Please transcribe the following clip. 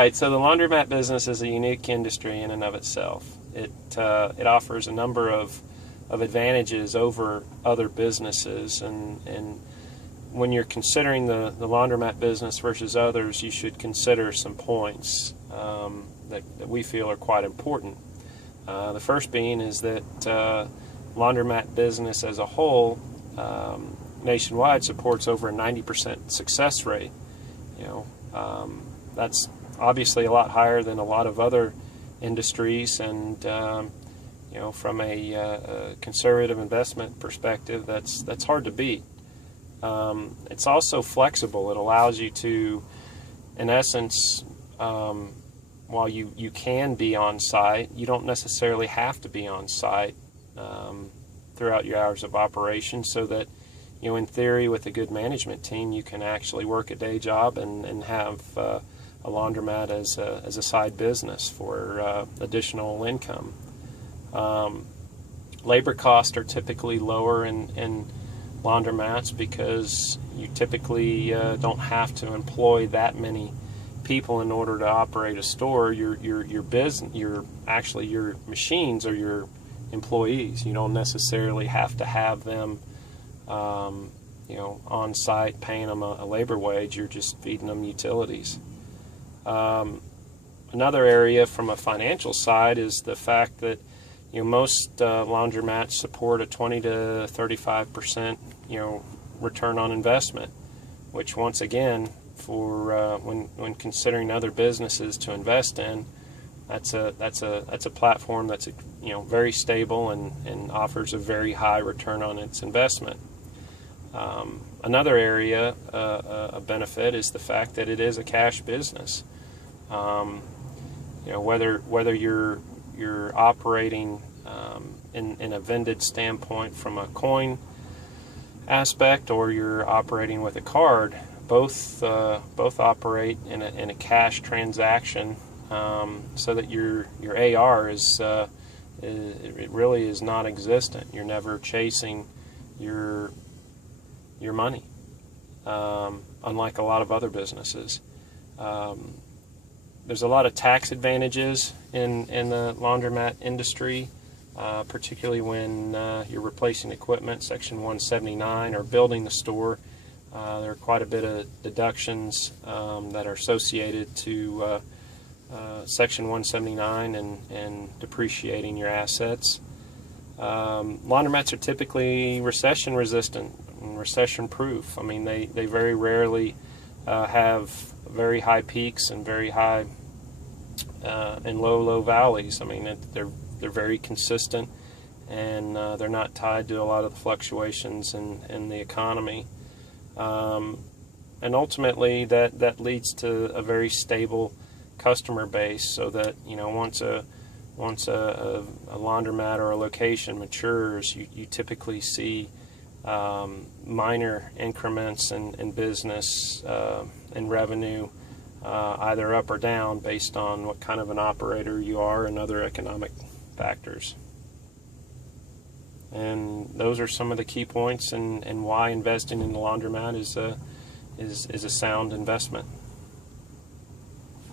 Right, so the laundromat business is a unique industry in and of itself. It offers a number of advantages over other businesses, and when you're considering the laundromat business versus others, you should consider some points that we feel are quite important. The first being is that laundromat business as a whole nationwide supports over a 90% success rate. That's obviously a lot higher than a lot of other industries, and from a conservative investment perspective, that's hard to beat. It's also flexible. It allows you to, in essence, while you can be on site, you don't necessarily have to be on site throughout your hours of operation, so that in theory, with a good management team, you can actually work a day job and have a laundromat as a side business for additional income. Labor costs are typically lower in laundromats because you typically don't have to employ that many people in order to operate a store. Your machines are your employees. You don't necessarily have to have them on site paying them a labor wage. You're just feeding them utilities. Another area from a financial side is the fact that most laundromats support a 20 to 35% return on investment, which once again, for when considering other businesses to invest in, that's a platform that's very stable and offers a very high return on its investment. Another area, a benefit, is the fact that it is a cash business. Whether you're operating in a vended standpoint from a coin aspect, or you're operating with a card, both operate in a cash transaction, so that your AR it really is non-existent. You're never chasing your money, unlike a lot of other businesses. There's a lot of tax advantages in the laundromat industry, particularly when you're replacing equipment, Section 179, or building the store. There are quite a bit of deductions that are associated to Section 179 and depreciating your assets. Laundromats are typically recession resistant and recession proof. I mean, they very rarely have very high peaks and very high and low valleys. I mean, they're very consistent, and they're not tied to a lot of the fluctuations in the economy. And ultimately, that leads to a very stable customer base, so that once a laundromat or a location matures, you typically see minor increments in business and revenue, either up or down, based on what kind of an operator you are and other economic factors. And those are some of the key points and why investing in the laundromat is a sound investment.